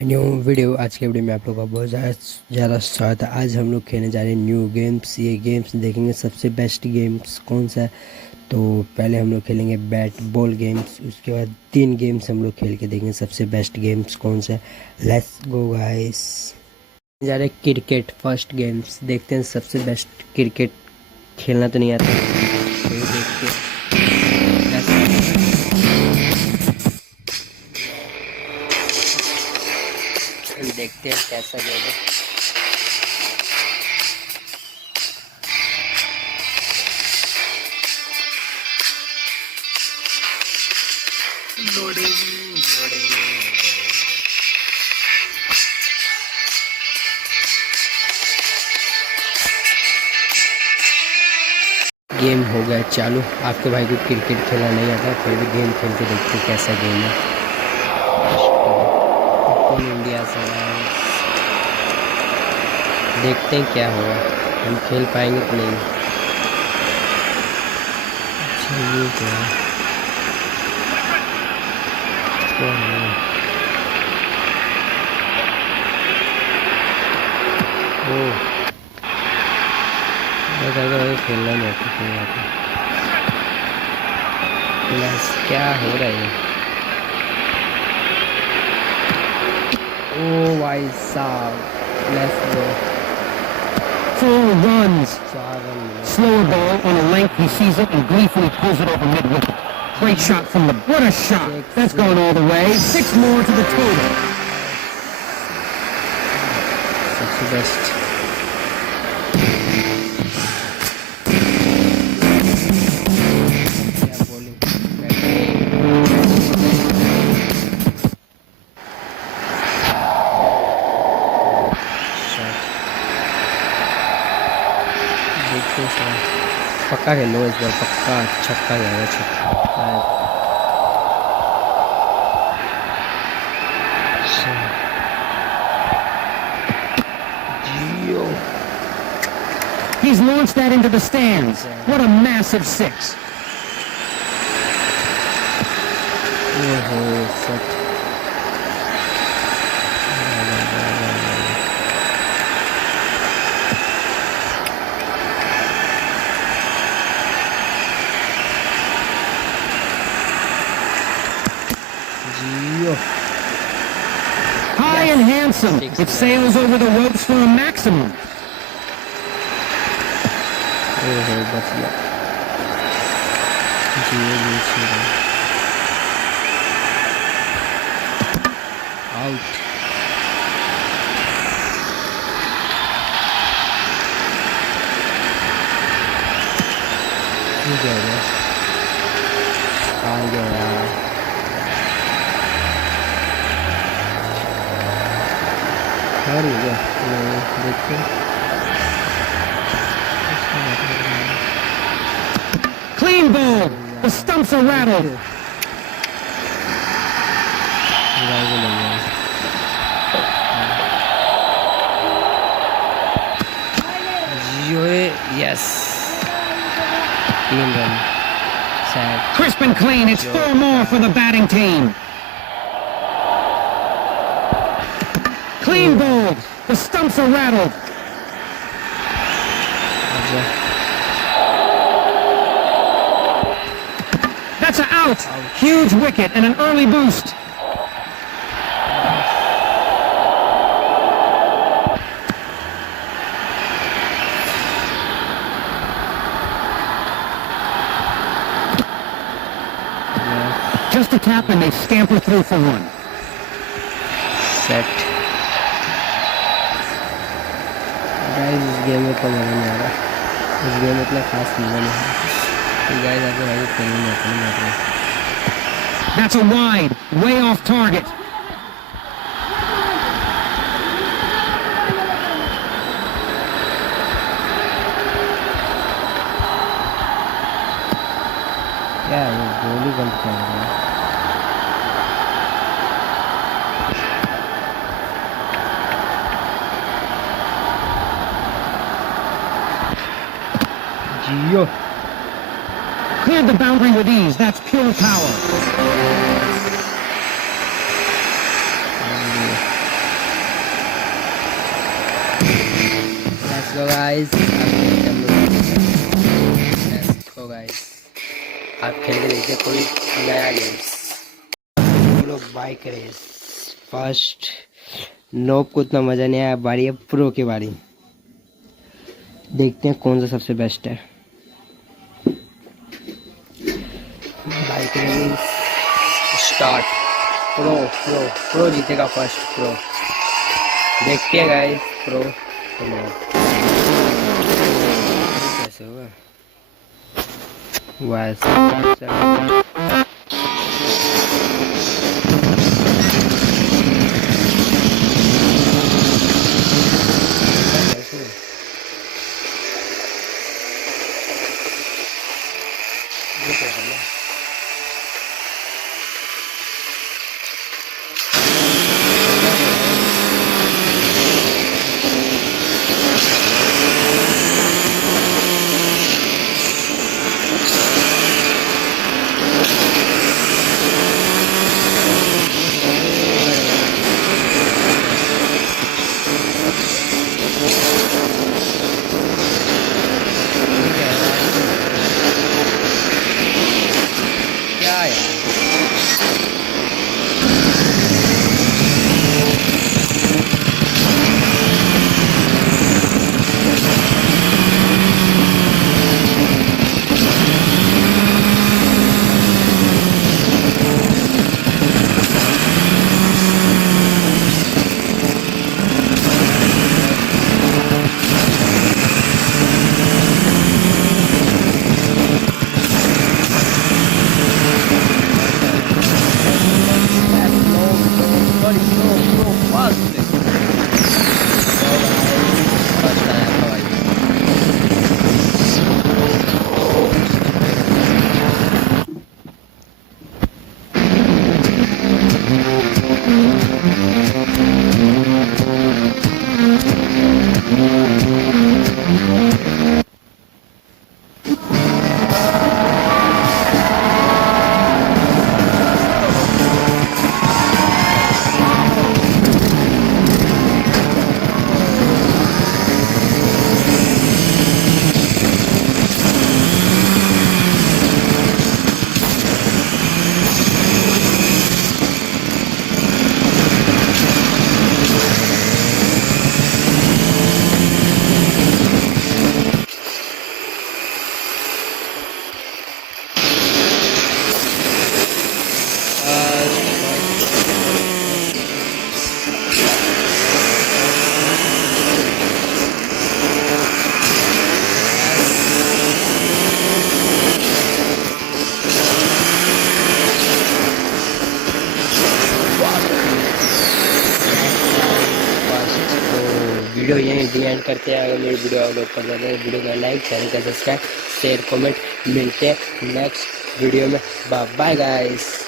New video. आज के video में आप लोगों का बहुत ज़्यादा स्वागत है। आज हम लोग खेलने जा रहे हैं न्यू गेम्स। ये गेम्स देखेंगे सबसे बेस्ट गेम्स कौन सा है। तो पहले हम लोग खेलेंगे बैट बॉल गेम्स, उसके बाद 3 गेम्स हम लोग खेल के देखेंगे सबसे बेस्ट गेम्स कौन सा है। Let's go guys. जा रहे क्रिकेट फर्स्ट गेम्स, देखते हैं सबसे बेस्ट क्रिकेट। खेलना तो नहीं आता, तो देखते हैं देखते हैं कैसा गेम है। गेम हो गया चालू। आपके भाई को क्रिकेट खेलना नहीं आता, फिर भी गेम खेल के देखते कैसा गेम है। ओपन इंडिया से देखते हैं क्या होगा, हम खेल पाएंगे कि नहीं। अच्छा ये क्या है, क्या है? ओह खेलना नहीं आता, खेलना आता। क्या हो रहा है? ओ भाई साहब, लेट्स गो। 4 runs. 4 रन मिले। Slower ball on a length. He sees it and gleefully pulls it over mid-wicket. Great shot from the... What a shot! That's going all the way. 6 more to the total. सबसे best पक्का खेलो इस बार, पक्का छक्का जाएगा, छक्का। जियो, He's launched that into the stands. What a massive 6. ओहो सच। जियो, High and handsome. It sails over the ropes for a maximum. ओहो बच गया। जियो भी छीना। आउट। हो गया, हार गया यार। हार गया, देखते Clean ball. The stumps are rattled. Yes, 3 run. Crisp and clean. It's 4 more for the batting team. Clean ball. The stumps are rattled. That's an out. Huge wicket and an early boost. Just a tap and they scamper through for 1. Set. Guys इस game में तो मज़ा नहीं आ रहा, इस game में इतना खास मज़ा नहीं है। तो गाइस आपको भाई खेलने में आता नहीं। That's a wide, way off target. क्या है, गोली बंद कर रहा है। जियो, Cleared the boundary with ease. That's pure power. तो गाइस तो गाइस आप खेल के देखिए कोई नया गेम लोग बाइक रेस फर्स्ट। नोब को उतना मज़ा नहीं आया, बारी है प्रो की बारी। देखते हैं कौन सा सबसे बेस्ट है। Bike race start. Pro pro pro जीतेगा फर्स्ट प्रो। देखते हैं गाइस प्रो कैसे होगा। वैसे क्या यार वीडियो यहीं डिएंड करते हैं। अगर मेरी वीडियो अपलोड कर जाते हैं वीडियो का लाइक चैनल का सब्सक्राइब शेयर कमेंट। मिलते हैं नेक्स्ट वीडियो में। Bye bye guys.